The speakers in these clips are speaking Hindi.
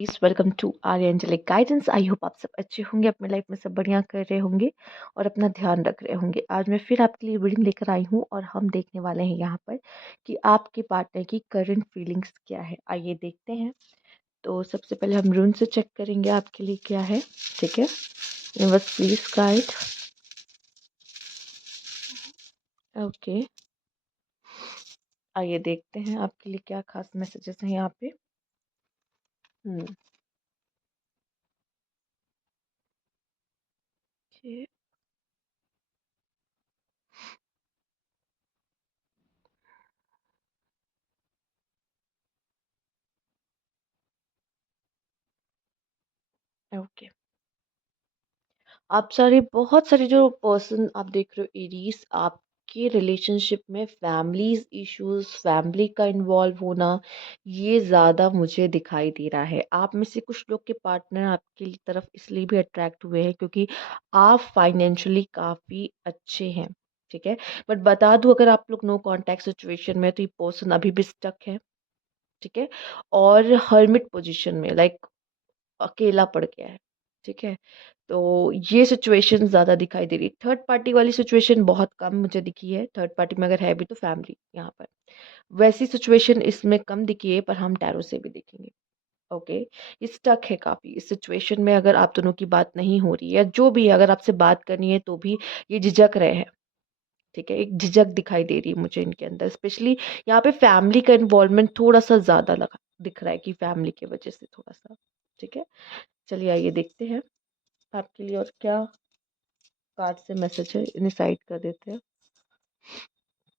Please welcome to Arya angelic guidance. I hope आप सब अच्छे होंगे, अपने लाइफ में सब बढ़िया कर रहे होंगे और अपना ध्यान रख रहे होंगे। आज मैं फिर आपके लिए रीडिंग लेकर आई हूँ और हम देखने वाले हैं यहाँ पर कि आपके पार्टनर की करंट फीलिंग्स क्या है। आइए देखते हैं। तो सबसे पहले हम रून से चेक करेंगे आपके लिए क्या है। ठीक है, यूनिवर्स प्लीज गाइड। ओके, आइए देखते हैं आपके लिए क्या खास मैसेजेस हैं यहाँ पे। हम्म ओके, आप सारे बहुत सारे जो पर्सन आप देख रहे हो एरीज, आपके रिलेशनशिप में फैमिलीज इश्यूज, फैमिली का इन्वॉल्व होना, ये ज़्यादा मुझे दिखाई दे रहा है। आप में से कुछ लोग के पार्टनर आपकी तरफ इसलिए भी अट्रैक्ट हुए हैं क्योंकि आप फाइनेंशियली काफ़ी अच्छे हैं। ठीक है, बट बता दूं, अगर आप लोग नो कांटेक्ट सिचुएशन में, तो ये पर्सन अभी भी स्टक है। ठीक है, और हर्मिट पोजीशन में, लाइक अकेला पड़ गया है। ठीक है, तो ये सिचुएशन ज़्यादा दिखाई दे रही है। थर्ड पार्टी वाली सिचुएशन बहुत कम मुझे दिखी है। थर्ड पार्टी में अगर है भी तो फैमिली यहाँ पर, वैसी सिचुएशन इसमें कम दिखी है, पर हम टैरो से भी देखेंगे। ओके, ये स्टक है काफ़ी इस सिचुएशन में। अगर आप दोनों की बात नहीं हो रही है, जो भी है, अगर आपसे बात करनी है तो भी ये झिझक रहे हैं। ठीक है, एक झिझक दिखाई दे रही है मुझे इनके अंदर। स्पेशली यहाँ पे फैमिली का इन्वॉल्वमेंट थोड़ा सा ज़्यादा लगा दिख रहा है कि फैमिली की वजह से थोड़ा सा। ठीक है, चलिए आइए देखते हैं आपके लिए और क्या कार्ड से मैसेज है, डिसाइड कर देते हैं।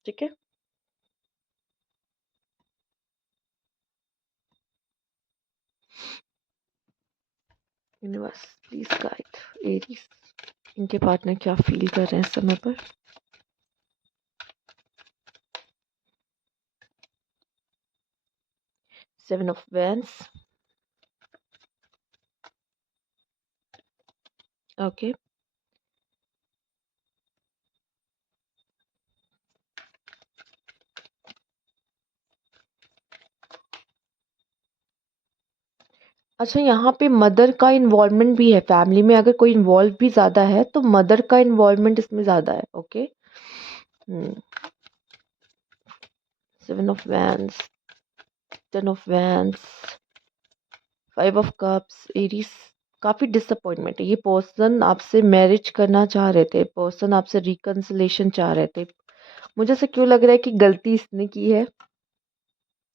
ठीक है, यूनिवर्स प्लीज गाइड एरीज, इनके पार्टनर क्या फील कर रहे हैं इस समय पर। Seven of wands. ओके, अच्छा, यहाँ पे मदर का इन्वॉल्वमेंट भी है। फैमिली में अगर कोई इन्वॉल्व भी ज़्यादा है तो मदर का इन्वॉल्वमेंट इसमें ज़्यादा है। Okay, seven of wands, ten of wands, five of cups, Aries. काफ़ी डिसअपॉइंटमेंट है। ये पर्सन आपसे मैरिज करना चाह रहे थे, पर्सन आपसे रिकन्सिलेशन चाह रहे थे। मुझे ऐसा क्यों लग रहा है कि गलती इसने की है।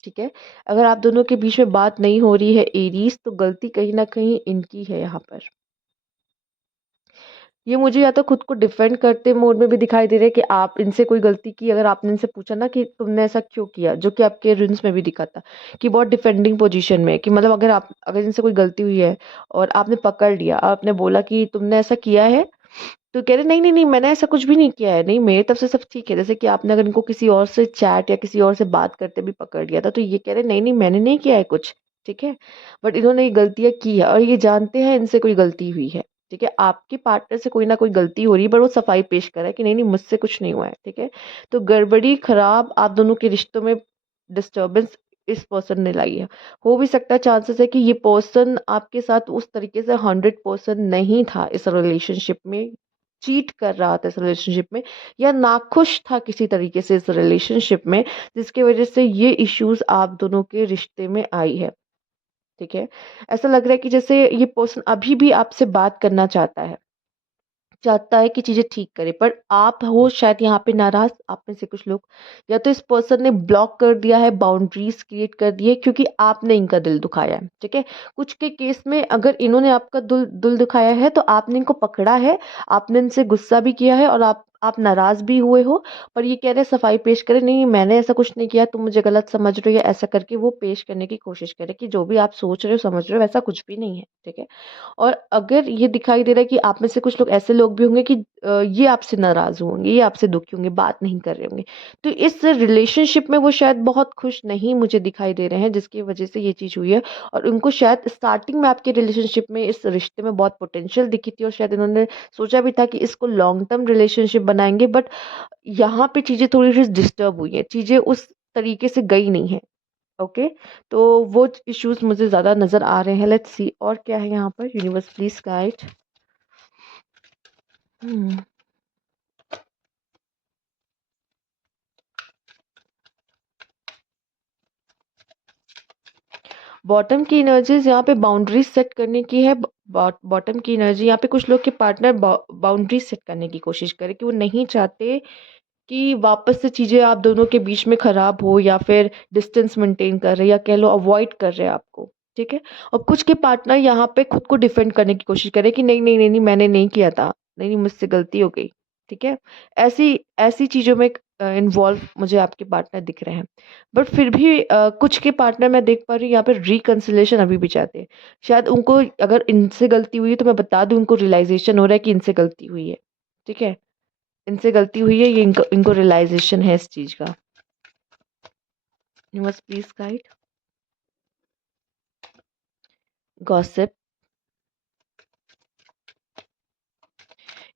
ठीक है, अगर आप दोनों के बीच में बात नहीं हो रही है एरीज, तो गलती कहीं ना कहीं इनकी है यहाँ पर। ये मुझे या तो खुद को डिफेंड करते मोड में भी दिखाई दे रहा है कि आप इनसे कोई गलती की, अगर आपने इनसे पूछा ना कि तुमने ऐसा क्यों किया, जो कि आपके रिंस में भी दिखा था कि बहुत डिफेंडिंग पोजीशन में है, कि मतलब अगर इनसे कोई गलती हुई है और आपने पकड़ लिया, आपने बोला कि तुमने ऐसा किया है, तो कह रहे नहीं नहीं नहीं, मैंने ऐसा कुछ भी नहीं किया है, नहीं मेरी तरफ से सब ठीक है। जैसे कि आपने अगर इनको किसी और से चैट या किसी और से बात करते भी पकड़ लिया था, तो ये कह रहे नहीं नहीं, मैंने नहीं किया है कुछ। ठीक है, बट इन्होंने ये गलतियां की है और ये जानते हैं इनसे कोई गलती हुई है। ठीक है, आपके पार्टनर से कोई ना कोई गलती हो रही है, पर वो सफाई पेश कर रहा है कि नहीं नहीं, मुझसे कुछ नहीं हुआ है। ठीक है, तो गड़बड़ी खराब आप दोनों के रिश्तों में डिस्टर्बेंस इस पर्सन ने लाई है। हो भी सकता है, चांसेस है कि ये पर्सन आपके साथ उस तरीके से 100% नहीं था इस रिलेशनशिप में, चीट कर रहा था इस रिलेशनशिप में, या नाखुश था किसी तरीके से इस रिलेशनशिप में, जिसकी वजह से ये इश्यूज आप दोनों के रिश्ते में आई है। ठीक है, ऐसा लग रहा है कि जैसे ये पर्सन अभी भी आपसे बात करना चाहता है कि चीज़ें ठीक करे, पर आप हो शायद यहाँ पे नाराज़, आप में से कुछ लोग, या तो इस पर्सन ने ब्लॉक कर दिया है, बाउंड्रीज क्रिएट कर दी है क्योंकि आपने इनका दिल दुखाया है। ठीक है, कुछ के केस में अगर इन्होंने आपका दिल दिल दुखाया है तो आपने इनको पकड़ा है, आपने इनसे गुस्सा भी किया है और आप नाराज़ भी हुए हो, पर ये कह रहे हैं सफाई पेश करें, नहीं मैंने ऐसा कुछ नहीं किया, तुम मुझे गलत समझ रहे हो, या ऐसा करके वो पेश करने की कोशिश करे कि जो भी आप सोच रहे हो समझ रहे हो वैसा कुछ भी नहीं है। ठीक है, और अगर ये दिखाई दे रहा है कि आप में से कुछ लोग ऐसे लोग भी होंगे कि ये आपसे नाराज होंगे, ये आपसे दुखी होंगे, बात नहीं कर रहे होंगे, तो इस रिलेशनशिप में वो शायद बहुत खुश नहीं मुझे दिखाई दे रहे हैं, जिसकी वजह से ये चीज़ हुई है। और उनको शायद स्टार्टिंग में आपके रिलेशनशिप में, इस रिश्ते में बहुत पोटेंशियल दिखी थी और शायद इन्होंने सोचा भी था कि इसको लॉन्ग टर्म रिलेशनशिप बनाएंगे, बट यहाँ पे चीज़ें थोड़ी सी डिस्टर्ब हुई हैं, चीज़ें उस तरीके से गई नहीं है। ओके, तो वो इश्यूज मुझे ज़्यादा नज़र आ रहे हैं। लेट्स सी और क्या है यहाँ पर। Universe please guide. बॉटम की एनर्जीज यहाँ पे बाउंड्रीज सेट करने की है। बॉटम की एनर्जी यहाँ पे कुछ लोग के पार्टनर बाउंड्रीज सेट करने की कोशिश करे कि वो नहीं चाहते कि वापस से चीज़ें आप दोनों के बीच में खराब हो, या फिर डिस्टेंस मेंटेन कर रहे हैं, या कह लो अवॉइड कर रहे हैं आपको। ठीक है। और कुछ के पार्टनर यहाँ पे खुद को डिफेंड करने की कोशिश करें कि नहीं नहीं नहीं नहीं, मैंने नहीं किया था, नहीं नहीं मुझसे गलती हो गई। ठीक है। ऐसी ऐसी चीज़ों में इन्वॉल्व मुझे आपके पार्टनर दिख रहे हैं। बट फिर भी कुछ के पार्टनर मैं देख पा रही हूँ यहाँ पे रिकन्सिलेशन अभी भी चाहते हैं। शायद उनको, अगर इनसे गलती हुई है तो मैं बता दूं, उनको रियलाइजेशन हो रहा है कि इनसे गलती हुई है। ठीक है। इनसे गलती हुई है, ये इनको इनको रियलाइजेशन है इस चीज का। You must please guide. Gossip.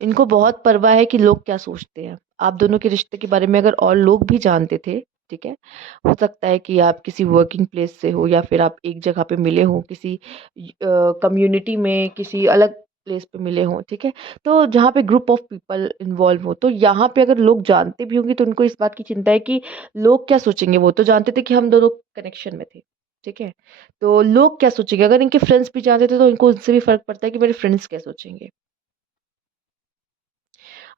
इनको बहुत परवाह है कि लोग क्या सोचते हैं आप दोनों के रिश्ते के बारे में। अगर और लोग भी जानते थे, ठीक है, हो सकता है कि आप किसी वर्किंग प्लेस से हो, या फिर आप एक जगह पे मिले हो, किसी कम्युनिटी में, किसी अलग प्लेस पे मिले हों। ठीक है। तो जहाँ पे ग्रुप ऑफ पीपल इन्वॉल्व हो, तो यहाँ पे अगर लोग जानते भी होंगे तो उनको इस बात की चिंता है कि लोग क्या सोचेंगे। वो तो जानते थे कि हम दोनों कनेक्शन में थे। ठीक है। तो लोग क्या सोचेंगे, अगर इनके फ्रेंड्स भी जानते थे तो इनको उससे भी फर्क पड़ता है कि मेरे फ्रेंड्स क्या सोचेंगे।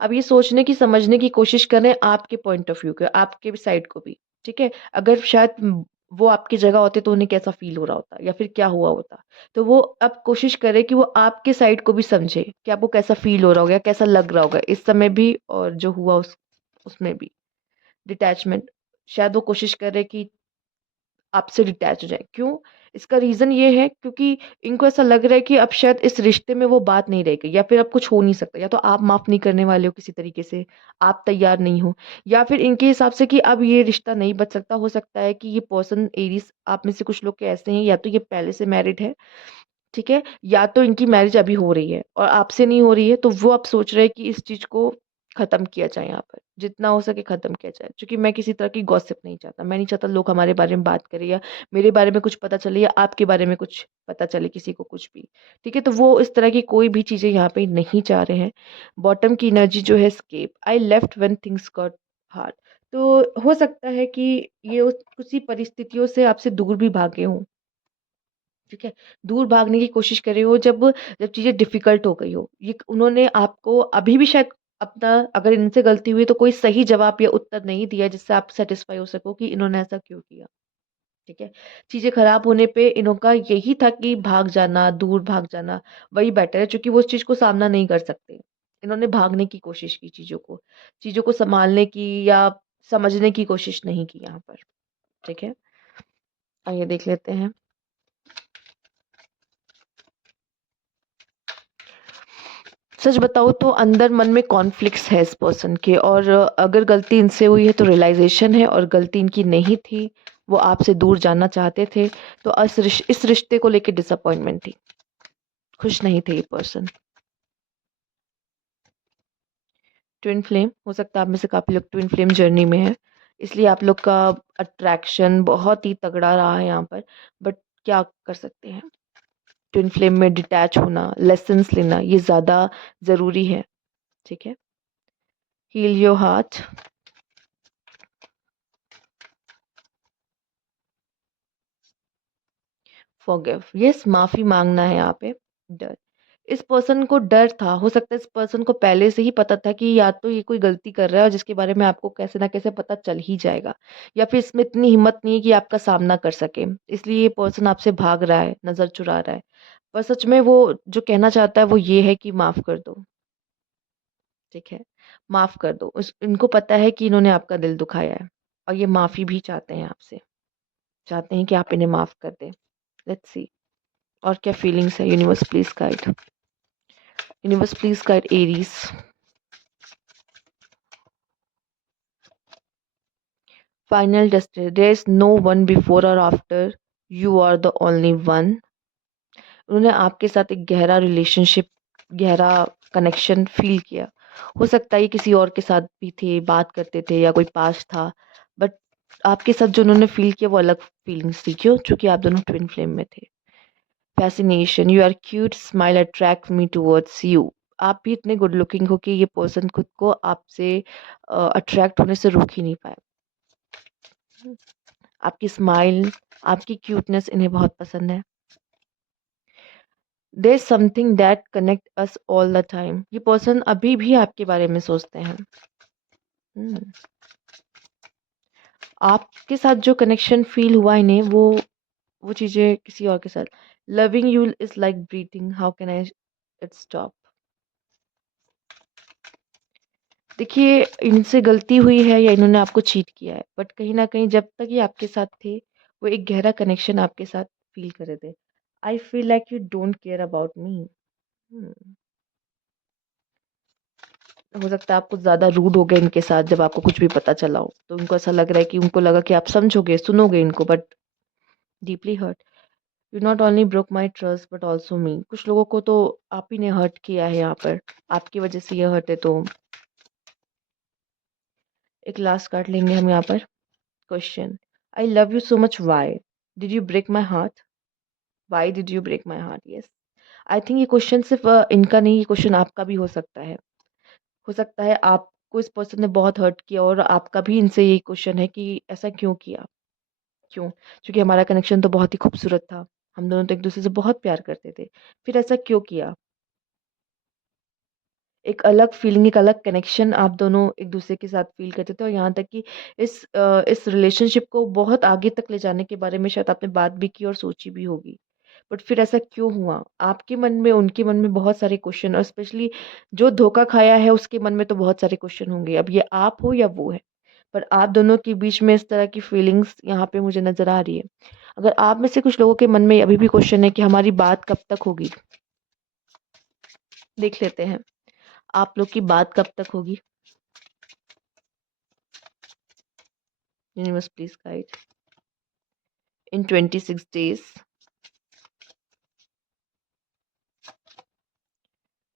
अब ये सोचने की, समझने की कोशिश करें आपके पॉइंट ऑफ व्यू के, आपके भी साइड को भी। ठीक है। अगर शायद वो आपकी जगह होते तो उन्हें कैसा फील हो रहा होता, या फिर क्या हुआ होता। तो वो अब कोशिश करे कि वो आपके साइड को भी समझे कि आपको कैसा फील हो रहा होगा, कैसा लग रहा होगा इस समय भी, और जो हुआ उसमें भी। डिटैचमेंट। शायद वो कोशिश करे कि आपसे डिटैच हो जाए। क्यों? इसका रीज़न ये है क्योंकि इनको ऐसा लग रहा है कि अब शायद इस रिश्ते में वो बात नहीं रह गई, या फिर अब कुछ हो नहीं सकता। या तो आप माफ़ नहीं करने वाले हो किसी तरीके से, आप तैयार नहीं हो, या फिर इनके हिसाब से कि अब ये रिश्ता नहीं बच सकता। हो सकता है कि ये पर्सन एरीज़ आप में से कुछ लोग के ऐसे हैं, या तो ये पहले से मैरिड है, ठीक है? या तो इनकी मैरिज अभी हो रही है और आपसे नहीं हो रही है, तो वो अब सोच रहे हैं कि इस चीज़ को ख़त्म किया जाए यहाँ पर, जितना हो सके ख़त्म किया जाए। क्योंकि मैं किसी तरह की गॉसिप नहीं चाहता। मैं नहीं चाहता लोग हमारे बारे में बात करें, या मेरे बारे में कुछ पता चले, या आपके बारे में कुछ पता चले किसी को कुछ भी। ठीक है? तो वो इस तरह की कोई भी चीज़ें यहाँ पे नहीं चाह रहे हैं। बॉटम की एनर्जी जो है escape, I left when things got hard. तो हो सकता है कि ये उस किसी परिस्थितियों से आपसे दूर भी भागे हों। ठीक है? दूर भागने की कोशिश कर रहे हो जब जब चीज़ें डिफ़िकल्ट हो गई हो। ये उन्होंने आपको अभी भी शायद अपना, अगर इनसे गलती हुई है तो कोई सही जवाब या उत्तर नहीं दिया जिससे आप सैटिस्फ़ाई हो सको कि इन्होंने ऐसा क्यों किया। ठीक है? चीज़ें ख़राब होने पे इनका यही था कि भाग जाना, दूर भाग जाना वही बेटर है, चूँकि वो उस चीज़ को सामना नहीं कर सकते। इन्होंने भागने की कोशिश की चीज़ों को सँभालने की या समझने की कोशिश नहीं की यहाँ पर। ठीक है? आइए देख लेते हैं। सच बताऊँ तो अंदर मन में कॉन्फ्लिक्ट्स है इस पर्सन के, और अगर गलती इनसे हुई है तो रियलाइजेशन है, और गलती इनकी नहीं थी, वो आपसे दूर जाना चाहते थे। तो इस रिश्ते को लेके डिसअपॉइंटमेंट थी, खुश नहीं थे ये पर्सन। ट्विन फ्लेम, हो सकता है आप में से काफ़ी लोग ट्विन फ्लेम जर्नी में हैं, इसलिए आप लोग का अट्रैक्शन बहुत ही तगड़ा रहा है यहाँ पर। बट क्या कर सकते हैं, ट्विन फ्लेम में डिटैच होना, लेसन्स लेना, ये ज़्यादा ज़रूरी है। ठीक है। Heal your heart. Forgive, yes, माफ़ी माँगना है यहाँ पे। डर, इस पर्सन को डर था, हो सकता है इस पर्सन को पहले से ही पता था कि या तो ये कोई गलती कर रहा है और जिसके बारे में आपको कैसे ना कैसे पता चल ही जाएगा, या फिर इसमें इतनी हिम्मत नहीं है कि आपका सामना कर सके, इसलिए ये पर्सन आपसे भाग रहा है, नज़र चुरा रहा है। पर सच में वो जो कहना चाहता है वो ये है कि माफ़ कर दो। ठीक है? माफ़ कर दो। उस इनको पता है कि इन्होंने आपका दिल दुखाया है, और ये माफ़ी भी चाहते हैं आपसे, चाहते हैं कि आप इन्हें माफ़ कर दें। लेट्स सी और क्या फीलिंग्स है। Universe please guide. Universe please guide Aries. Final destiny, there is no one before और after, you are the only one. उन्होंने आपके साथ एक गहरा रिलेशनशिप, गहरा कनेक्शन फील किया। हो सकता है ये किसी और के साथ भी थे, बात करते थे, या कोई पास्ट था, बट आपके साथ जो उन्होंने फ़ील किया वो अलग फीलिंग्स थी। क्यों? चूँकि आप दोनों ट्विन फ्लेम में थे। Fascination, you are cute, smile attract me towards you. आप भी इतने गुड लुकिंग हो कि ये पर्सन खुद को आपसे अट्रैक्ट होने से रोक ही नहीं पाए। आपकी स्माइल, आपकी क्यूटनेस इन्हें बहुत पसंद है। There is something that connect us all the time. ये पर्सन अभी भी आपके बारे में सोचते हैं। हुँ। आपके साथ जो कनेक्शन फ़ील हुआ इन्हें वो चीज़ें किसी और के साथ। Loving you is like breathing, how can I it stop? देखिए, इनसे गलती हुई है या इन्होंने आपको चीट किया है, बट कहीं न कहीं जब तक ये आपके साथ थे, वो एक गहरा कनेक्शन आपके साथ फ़ील कर रहे थे। I feel like you don't care about me. हुँ, हो सकता है आप कुछ ज़्यादा रूड हो गए इनके साथ जब आपको कुछ भी पता चला हो, तो उनको ऐसा लग रहा है कि उनको लगा कि आप समझोगे, सुनोगे इनको, but deeply hurt. You not only broke my trust but also me. कुछ लोगों को तो आप ही ने हर्ट किया है यहाँ पर, आपकी वजह से ये हर्ट है। तो एक लास्ट कार्ड लेंगे हम यहाँ पर। Question, I love you so much, why did you break my heart? Why did you break my heart? Yes, I think ये क्वेश्चन सिर्फ इनका नहीं, ये क्वेश्चन आपका भी हो सकता है। हो सकता है आपको इस पर्सन ने बहुत हर्ट किया और आपका भी इनसे यही क्वेश्चन है कि ऐसा क्यों किया? क्यों? क्योंकि हमारा कनेक्शन तो बहुत ही खूबसूरत था। हम दोनों तो एक-दूसरे से बहुत प्यार करते थे। फिर ऐसा क्यों किया? एक अलग फीलिंग, एक अलग कनेक्शन आप दोनों एक-दूसरे के साथ फ़ील करते थे और यहाँ तक कि इस रिलेशनशिप को बहुत आगे तक ले जाने के बारे में शायद आपने बात भी की और सोची भी होगी। बट फिर ऐसा क्यों हुआ? आपके मन में, उनके मन में बहुत सारे क्वेश्चन और स्पेशली जो धोखा खाया है उसके मन में तो बहुत सारे क्वेश्चन होंगे। अब ये आप हो या वो है। पर आप दोनों के बीच में इस तरह की फीलिंग्स यहाँ पे मुझे नज़र आ रही है। अगर आप में से कुछ लोगों के मन में अभी भी क्वेश्चन है कि हमारी बात कब तक होगी? देख लेते हैं। आप लोग की बात कब तक होगी? Universe, please guide. In 26 days,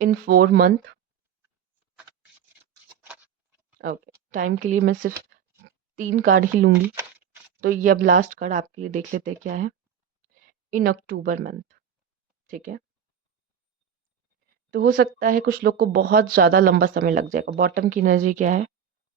in 4 month. Okay, time के लिए मैं सिर्फ 3 कार्ड ही लूँगी। तो ये अब लास्ट कार्ड आपके लिए देख लेते हैं क्या है। इन अक्टूबर मंथ, ठीक है? तो हो सकता है कुछ लोग को बहुत ज़्यादा लंबा समय लग जाएगा। बॉटम की एनर्जी क्या है?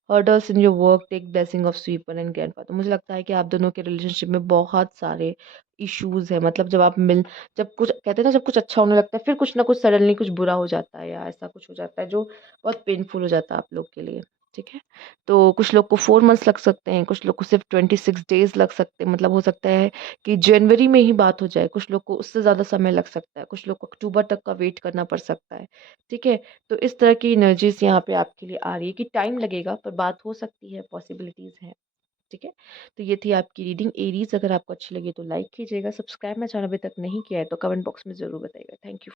Hurdles in your work, take blessing of sweeper and grandfather. मुझे लगता है कि आप दोनों के रिलेशनशिप में बहुत सारे इश्यूज़ हैं। मतलब जब कुछ कहते हैं ना, जब कुछ अच्छा होने लगता है, फिर कुछ ना कुछ सडनली कुछ बुरा हो जाता है या ऐसा कुछ हो जाता है जो बहुत पेनफुल हो जाता है आप लोग के लिए, ठीक है? तो कुछ लोग को 4 मंथ्स लग सकते हैं, कुछ लोग को सिर्फ 26 डेज़ लग सकते हैं। मतलब हो सकता है कि जनवरी में ही बात हो जाए, कुछ लोग को उससे ज़्यादा समय लग सकता है, कुछ लोग को अक्टूबर तक का वेट करना पड़ सकता है, ठीक है? तो इस तरह की एनर्जीज़ यहाँ पे आपके लिए आ रही है कि टाइम लगेगा पर बात हो सकती है, पॉसिबिलिटीज़ हैं, ठीक है? तो ये थी आपकी रीडिंग एरीज़। अगर आपको अच्छी लगी तो लाइक कीजिएगा, सब्सक्राइब मेरा चैनल अभी तक नहीं किया है तो कमेंट बॉक्स में ज़रूर बताइएगा। Thank you.